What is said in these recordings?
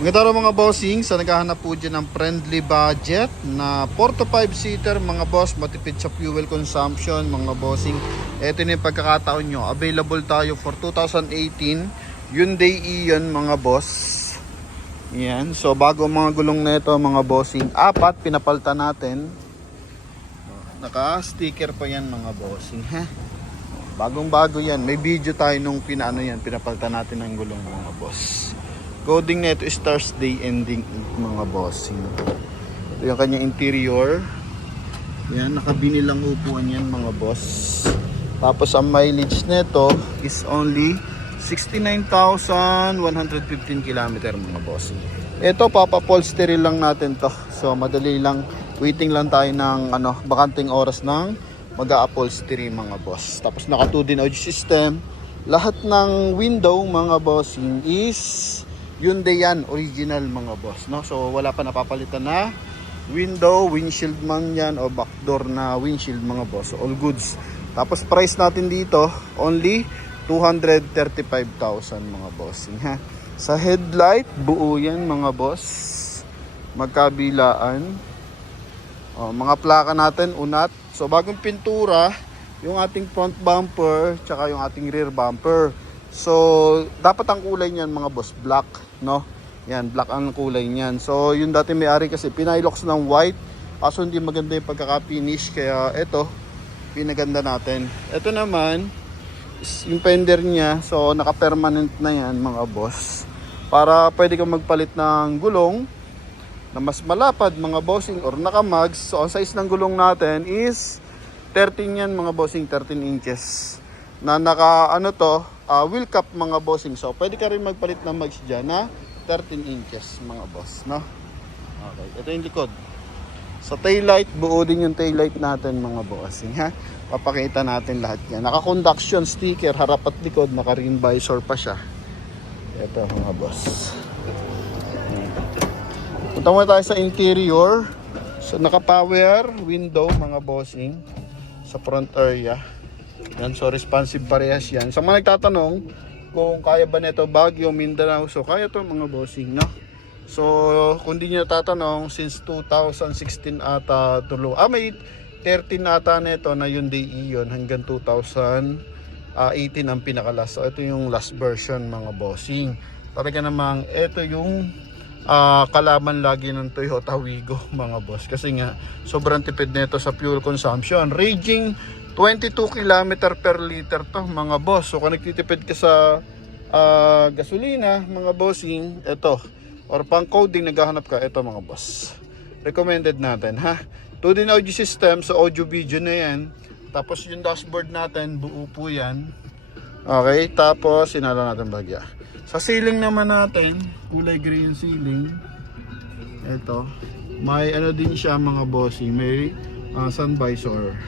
Maganda rin mga bossing, sa naghahanap po dyan ng friendly budget na 4 to 5 seater mga boss, matipid sa fuel consumption mga bossing. Ito na yung pagkakataon nyo, available tayo for 2018 Hyundai Ion mga boss. Yan, so bago mga gulong na ito mga bossing, 4 pinapalta natin. Naka sticker pa yan mga bossing ha. Bagong bago yan, may video tayo nung pinapalta natin ng gulong mga boss. Coding nito is Thursday ending mga bossing. Ito yung kanyang interior. Yan, nakabinilang upuan yan mga boss. Tapos ang mileage nito is only 69,115 km mga boss. Ito papapolstery lang natin to. So madali lang, waiting lang tayo ng bakanting oras ng mag-a-upholstery mga boss. Tapos naka 2D audio system. Lahat ng window mga bossing is Hyundai yan, original mga boss, no? So wala pa napapalitan na window, windshield man yan o backdoor na windshield mga boss. So, all goods. Tapos price natin dito only 235,000 mga bossing ha. Sa headlight, buo yan mga boss. Magkabilaan. Mga plaka natin, unat. So bagong pintura, yung ating front bumper, tsaka yung ating rear bumper. So, dapat ang kulay niyan mga boss, black, no? Yan, black ang kulay niyan. So, yung dati may-ari kasi pinailocks ng white. Kaso hindi maganda yung pagkaka-finish. Kaya ito, pinaganda natin. Ito naman, yung fender niya. So, naka-permanent na yan mga boss. Para pwede kang magpalit ng gulong na mas malapad mga bossing or naka-mags. So, ang size ng gulong natin is 13 yan mga bossing, 13 inches. Na naka, wheel cap mga bossing. So, pwede ka rin magpalit ng mags dyan na 13 inches mga boss, no? Okay, ito yung likod. Sa taillight, buo din yung taillight natin mga bossing, ha? Papakita natin lahat yan. Naka-conduction sticker, harap at likod, naka-ring visor pa siya. Ito mga boss. Punta muna tayo sa interior. So, naka-power window mga bossing sa front area. Yan, so responsive parehas yan. Sa mga nagtatanong kung kaya ba nito Baguio, Mindanao, so kaya to mga bossing, no? So kung di nyo tatanong, since 2016 ata may 13 ata nito na Hyundai Ion hanggang 2018 ang pinakalas. So ito yung last version mga bossing. Talaga namang ito yung kalaban lagi ng Toyota Wigo mga boss, kasi nga sobrang tipid nito sa fuel consumption. Raging 22 km per liter to mga boss. So kung nagtitipid ka sa gasolina mga bossing, ito, or pang coding naghahanap ka, ito mga boss, recommended natin ha. 2D audio system, so audio video na yan. Tapos yung dashboard natin, buo po yan. Okay, tapos sinala natin bagya. Sa ceiling naman natin, kulay gray yung ceiling. Ito, may din siya mga bossing, may sun visor.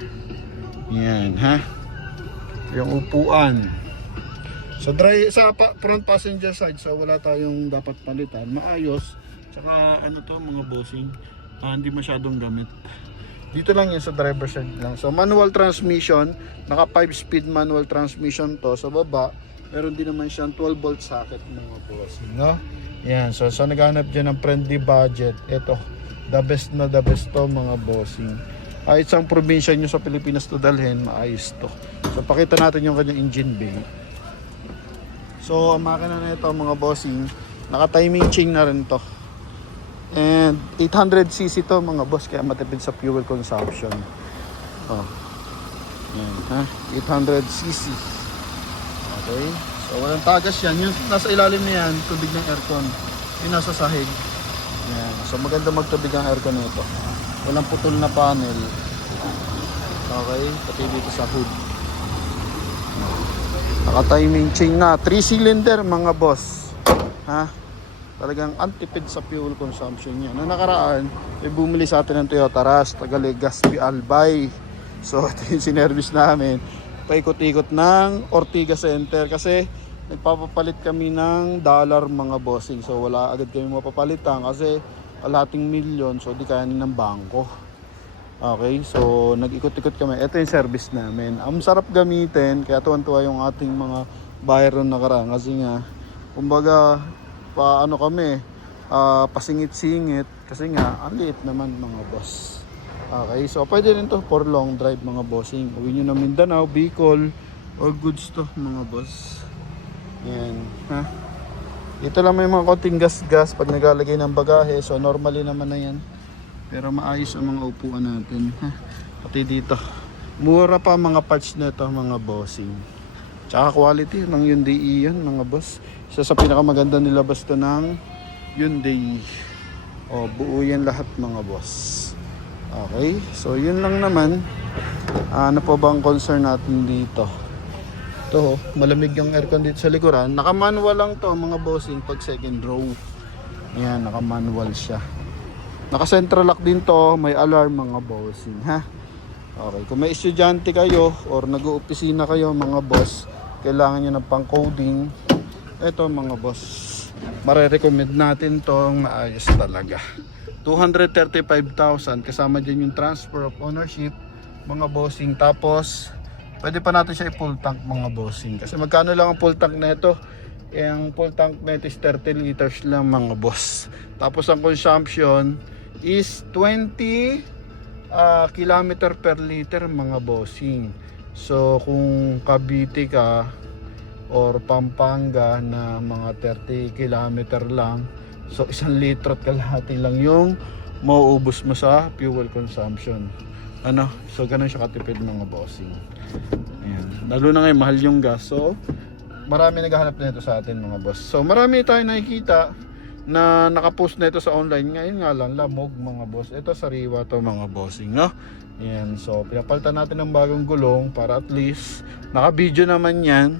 Yan ha. Yung upuan. So sa front passenger side, so wala tayong dapat palitan. Maayos. Tsaka to mga bossing, hindi masyadong gamit. Dito lang yan sa driver side lang. So manual transmission, naka 5-speed manual transmission to. Sa baba, meron din naman siyang 12 volt socket mga bossing, no? Yan, so naghanap dyan ng friendly budget. Ito, the best to mga bossing. Kahit isang probinsya nyo sa Pilipinas to dalhin, maayos to. So pakita natin yung kanyang engine bay. So ang makina na ito mga bossing, naka timing chain na rin to. And 800cc to mga boss, kaya matipid sa fuel consumption. Yan ha, 800cc. Okay, so walang tagas yan. Yung nasa ilalim na yan, tubig ng aircon. Yung nasa sahig. Yan, so maganda magtubig ang aircon nito. Walang putol na panel. Okay, pati dito sa hood. Naka-timing chain na. 3 cylinder mga boss. Ha? Talagang antipid sa fuel consumption niya. Noong nakaraan, bumili sa atin ng Toyota Rush, Legazpi Albay. So, ito yung sinervice namin. Paikot-ikot ng Ortigas Center kasi nagpapapalit kami ng dollar mga bossing. So, wala agad kami mapapalitan kasi kalahating milyon, so di kaya ng bangko. Okay, so nag-ikot-ikot kami. Ito yung service namin. Ang sarap gamitin, kaya tuwan-tuwa yung ating mga buyer na nakaraan kasi nga, kumbaga, pasingit-singit kasi nga ang liit naman mga boss. Okay, so pwede rin to for long drive mga bossing. Uwi nyo na Mindanao, Bicol, all goods to mga boss. Yan, ha? Ito lang may mga konting gas-gas pag naglalagay ng bagahe, so normally naman na yan. Pero maayos ang mga upuan natin, ha? Pati dito. Mura pa mga parts na ito mga bossing. Tsaka quality ng Hyundai yan mga boss. Isa sa pinakamaganda nilabas to ng Hyundai. O, buo yan lahat mga boss. Okay, so yun lang naman. Ano po ba ang concern natin dito? Ito, malamig yung aircon dito sa likuran. Naka-manual lang to mga bossing pag second row. Ayan, naka-manual siya. Naka-central lock din to, may alarm mga bossing, ha? Okay, kung may estudyante kayo or nag-oopisina kayo mga boss, kailangan nyo ng pang-coding. Ito mga boss, mare-recommend natin tong maayos talaga. 235,000 kasama dyan yung transfer of ownership mga bossing. Tapos pwede pa natin siya i-full tank mga bossing. Kasi magkano lang ang full tank na ito? Ang full tank na ito is 30 liters lang mga boss. Tapos ang consumption is 20 kilometer per liter mga bossing. So kung Cavite ka or Pampanga na mga 30 kilometer lang, so 1 litro at kalahati lang yung mauubos mo sa fuel consumption. Ano? So ganun siya katipid mga bossing. Ayan. Lalo na ngayon mahal yung gas. So marami naghahanap na ito sa atin mga boss. So marami tayong nakikita na nakapost na ito sa online. Ngayon nga lang lamog mga boss. Ito sariwa to mga bossing, no? Ayan. So pinapalitan natin ng bagong gulong para at least naka-video naman yan.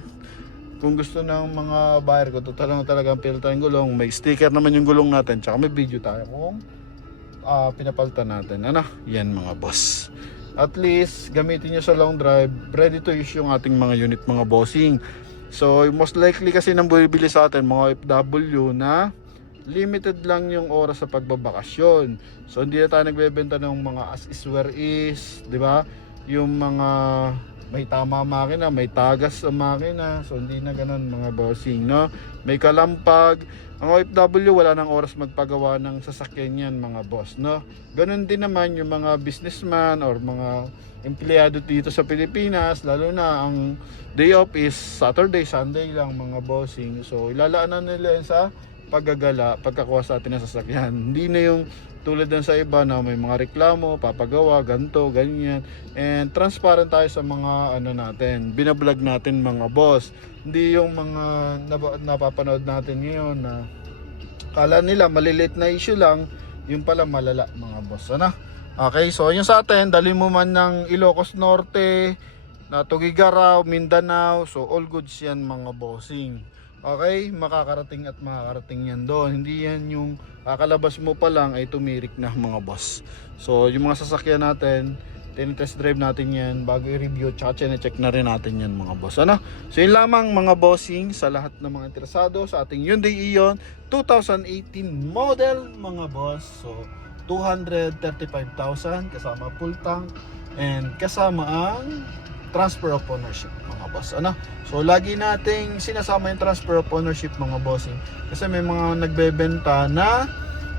Kung gusto ng mga buyer ko, talagang pinapalitan yung gulong. May sticker naman yung gulong natin. Tsaka may video tayo kung pinapalitan natin. Ano? Yan mga boss. At least gamitin nyo sa long drive. Ready to use yung ating mga unit mga bossing. So most likely kasi nang bumibili sa atin mga OFW na limited lang yung oras sa pagbabakasyon. So hindi na tayo nagbebenta ng mga as is where is, di ba? Yung mga may tama makina, may tagas sa makina. So hindi na ganun mga bossing, no? May kalampag. Ang OFW wala nang oras magpagawa ng sasakyan yan mga boss, no? Ganun din naman yung mga businessman or mga empleyado dito sa Pilipinas, lalo na ang day off is Saturday, Sunday lang mga bossing. So ilalaanan nila yan sa paggagala, pagkakuha sa atin ng sasakyan. Hindi na yung tulad ng sa iba na may mga reklamo, papagawa, ganto, ganyan. And transparent tayo sa mga ano natin, binablog natin mga boss. Hindi yung mga napapanood natin ngayon na kala nila maliliit na issue lang, yung pala malala mga boss. Ano? Okay, so yung sa atin, dali mo man ng Ilocos Norte, na Tugigaraw, Mindanao, so all goods yan mga bossing. Okay, makakarating at makakarating yan doon. Hindi yan yung kakalabas mo pa lang ay tumirik na mga boss. So yung mga sasakyan natin, tinitest drive natin yan bago i-review, tsaka check na rin natin yan mga boss. Ano? So yun lamang mga bossing sa lahat ng mga interesado sa ating Hyundai Ion 2018 model mga boss. So 235,000 kasama full tank and kasama ang transfer of ownership mga boss. Ano? So lagi nating sinasama yung transfer of ownership mga bossing kasi may mga nagbebenta na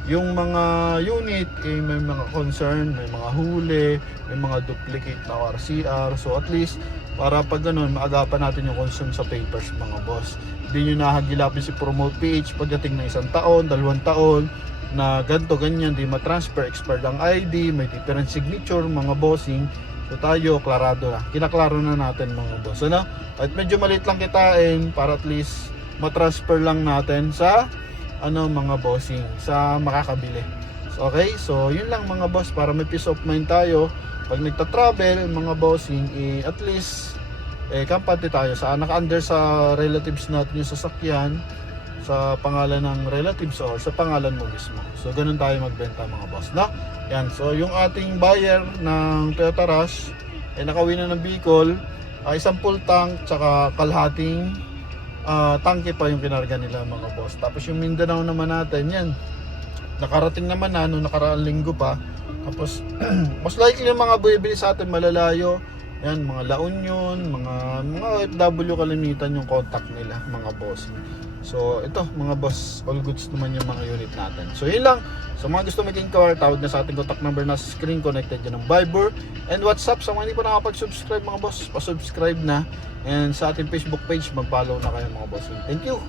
yung mga unit may mga concern, may mga huli, may mga duplicate na RCR. So at least para pag ganun maagapan natin yung concern sa papers mga boss. Hindi nyo nahagilapin si Promote PH pagdating ng 1 taon, 2 taon na ganto ganyan, di ma-transfer, expired ang ID, may different signature mga bossing. So tayo, klarado na. Kinaklaro na natin mga boss. Ano? At medyo maliit lang kitain para at least matransfer lang natin sa ano mga bossing, sa makakabili. So, okay? So, yun lang mga boss para may peace of mind tayo. Pag nagta-travel, mga bossing, at least kampante tayo. Sa naka-under sa relatives natin yung sasakyan, sa pangalan ng relatives or sa pangalan mo mismo. So, ganun tayo magbenta mga boss. No? Yan, so yung ating buyer ng Toyota Rush ay nakauwi na ng Bicol, isang full tank tsaka kalahating tangke pa yung kinarga nila mga boss. Tapos yung Mindanao naman natin, yan nakarating naman na noong nakaraang linggo pa. Tapos most likely yung mga bumibili sa atin malalayo, yan mga La Union, mga OFW kalimitan yung contact nila mga boss. So ito mga boss, all goods naman yung mga unit natin. So yun lang, sa mga gusto mag-inquire, tawag na sa ating contact number na sa screen, connected dyan ng Viber and WhatsApp. Sa mga hindi pa nakapag-subscribe mga boss, pa-subscribe na, and sa ating Facebook page, mag-follow na kayo mga boss. Thank you!